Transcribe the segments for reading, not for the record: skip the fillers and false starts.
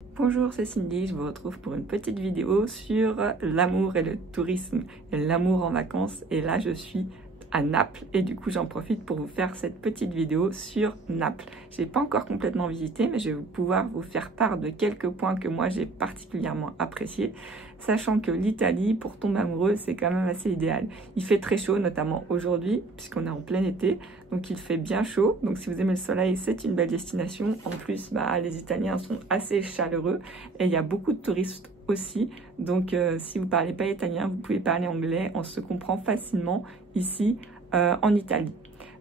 Bonjour, c'est Cindy, je vous retrouve pour une petite vidéo sur l'amour et le tourisme, et l'amour en vacances. Et là, je suis à Naples et du coup, j'en profite pour vous faire cette petite vidéo sur Naples. Je n'ai pas encore complètement visité, mais je vais pouvoir vous faire part de quelques points que moi, j'ai particulièrement appréciés, sachant que l'Italie, pour tomber amoureux, c'est quand même assez idéal. Il fait très chaud, notamment aujourd'hui, puisqu'on est en plein été. Donc il fait bien chaud, donc si vous aimez le soleil, c'est une belle destination. En plus, les Italiens sont assez chaleureux et il y a beaucoup de touristes aussi. Donc si vous ne parlez pas italien, vous pouvez parler anglais, on se comprend facilement ici en Italie.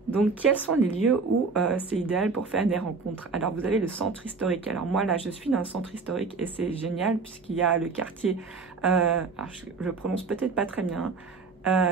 Donc quels sont les lieux où c'est idéal pour faire des rencontres? Alors vous avez le centre historique. Alors moi là, je suis dans le centre historique et c'est génial puisqu'il y a le quartier, alors je prononce peut-être pas très bien,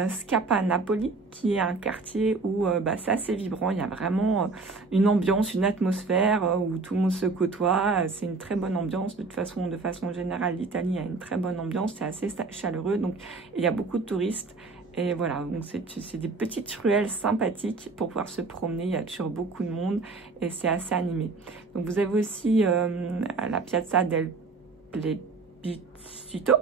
Scapa Napoli, qui est un quartier où c'est assez vibrant, il y a vraiment une ambiance, une atmosphère où tout le monde se côtoie, c'est une très bonne ambiance, de façon générale l'Italie a une très bonne ambiance, c'est assez chaleureux, donc il y a beaucoup de touristes, et voilà, donc c'est des petites ruelles sympathiques pour pouvoir se promener, il y a toujours beaucoup de monde, et c'est assez animé. Donc vous avez aussi la Piazza del Plebiscito.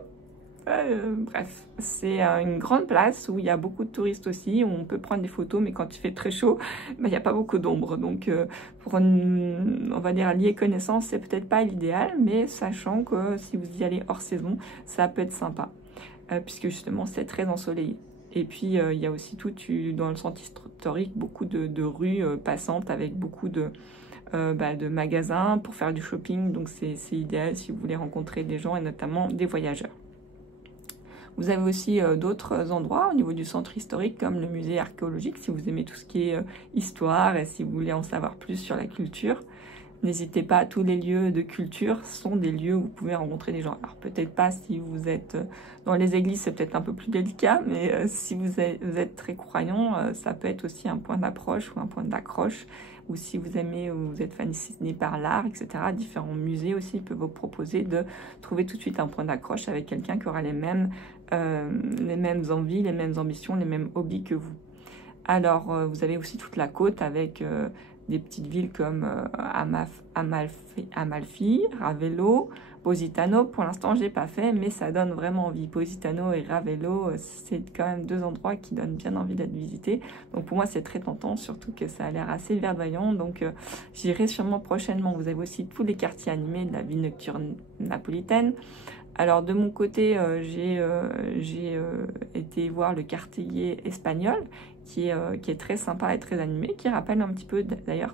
Bref, c'est une grande place où il y a beaucoup de touristes aussi, où on peut prendre des photos, mais quand il fait très chaud, il n'y a pas beaucoup d'ombre. Donc, pour on va dire lier connaissance, c'est peut-être pas l'idéal, mais sachant que si vous y allez hors saison, ça peut être sympa, puisque justement, c'est très ensoleillé. Et puis, il y a aussi dans le centre historique, beaucoup de rues passantes avec beaucoup de magasins pour faire du shopping. Donc, c'est idéal si vous voulez rencontrer des gens et notamment des voyageurs. Vous avez aussi d'autres endroits au niveau du centre historique comme le musée archéologique si vous aimez tout ce qui est histoire et si vous voulez en savoir plus sur la culture. N'hésitez pas, tous les lieux de culture sont des lieux où vous pouvez rencontrer des gens. Alors peut-être pas si vous êtes dans les églises, c'est peut-être un peu plus délicat, mais si vous êtes très croyant, ça peut être aussi un point d'approche ou un point d'accroche. Ou si vous aimez ou vous êtes fasciné par l'art, etc., différents musées aussi peuvent vous proposer de trouver tout de suite un point d'accroche avec quelqu'un qui aura les mêmes envies, les mêmes ambitions, les mêmes hobbies que vous. Alors, vous avez aussi toute la côte avec des petites villes comme Amalfi, Ravello, Positano. Pour l'instant, j'ai pas fait, mais ça donne vraiment envie. Positano et Ravello, c'est quand même deux endroits qui donnent bien envie d'être visités. Donc pour moi, c'est très tentant, surtout que ça a l'air assez verdoyant. Donc j'irai sûrement prochainement. Vous avez aussi tous les quartiers animés de la ville nocturne napolitaine. Alors de mon côté, j'ai été voir le quartier espagnol qui est très sympa et très animé, qui rappelle un petit peu d'ailleurs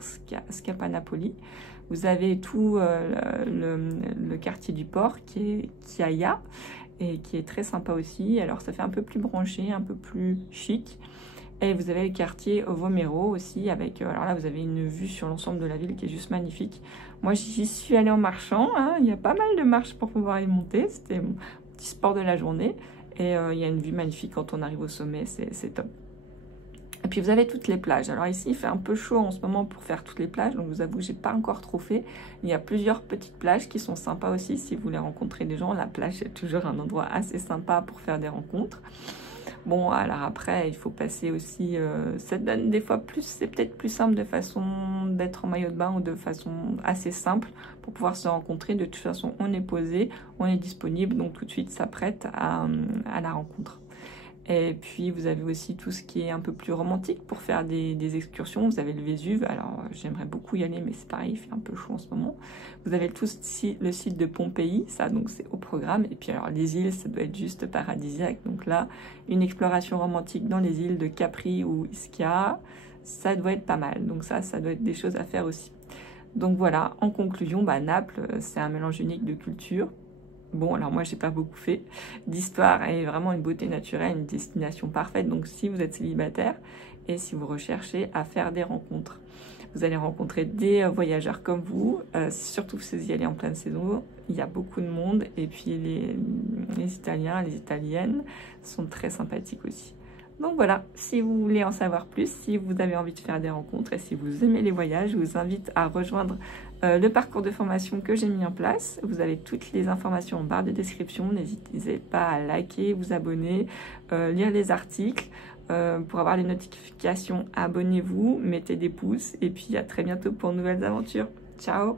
Scapa Napoli. Vous avez tout le quartier du port qui est Chiaia et qui est très sympa aussi. Alors ça fait un peu plus branché, un peu plus chic. Et vous avez le quartier Vomero aussi, avec, alors là vous avez une vue sur l'ensemble de la ville qui est juste magnifique. Moi j'y suis allée en marchant, hein. Il y a pas mal de marches pour pouvoir y monter, c'était mon petit sport de la journée. Et il y a une vue magnifique quand on arrive au sommet, c'est top. Et puis vous avez toutes les plages. Alors ici il fait un peu chaud en ce moment pour faire toutes les plages, donc je vous avoue j'ai pas encore trop fait. Il y a plusieurs petites plages qui sont sympas aussi si vous voulez rencontrer des gens. La plage est toujours un endroit assez sympa pour faire des rencontres. Bon, alors après, il faut passer aussi, ça donne des fois plus, c'est peut-être plus simple de façon d'être en maillot de bain ou de façon assez simple pour pouvoir se rencontrer. De toute façon, on est posé, on est disponible, donc tout de suite, ça prête à la rencontre. Et puis, vous avez aussi tout ce qui est un peu plus romantique pour faire des excursions. Vous avez le Vésuve. Alors, j'aimerais beaucoup y aller, mais c'est pareil, il fait un peu chaud en ce moment. Vous avez le site de Pompéi, ça, donc c'est au programme. Et puis, alors, les îles, ça doit être juste paradisiaque. Donc là, une exploration romantique dans les îles de Capri ou Ischia, ça doit être pas mal. Donc ça doit être des choses à faire aussi. Donc voilà, en conclusion, Naples, c'est un mélange unique de culture. Bon, alors moi, j'ai pas beaucoup fait d'histoire et vraiment une beauté naturelle, une destination parfaite. Donc, si vous êtes célibataire et si vous recherchez à faire des rencontres, vous allez rencontrer des voyageurs comme vous, surtout si vous y allez en pleine saison. Il y a beaucoup de monde et puis les Italiens, les Italiennes sont très sympathiques aussi. Donc voilà, si vous voulez en savoir plus, si vous avez envie de faire des rencontres et si vous aimez les voyages, je vous invite à rejoindre le parcours de formation que j'ai mis en place. Vous avez toutes les informations en barre de description. N'hésitez pas à liker, vous abonner, lire les articles. Pour avoir les notifications, abonnez-vous, mettez des pouces et puis à très bientôt pour de nouvelles aventures. Ciao!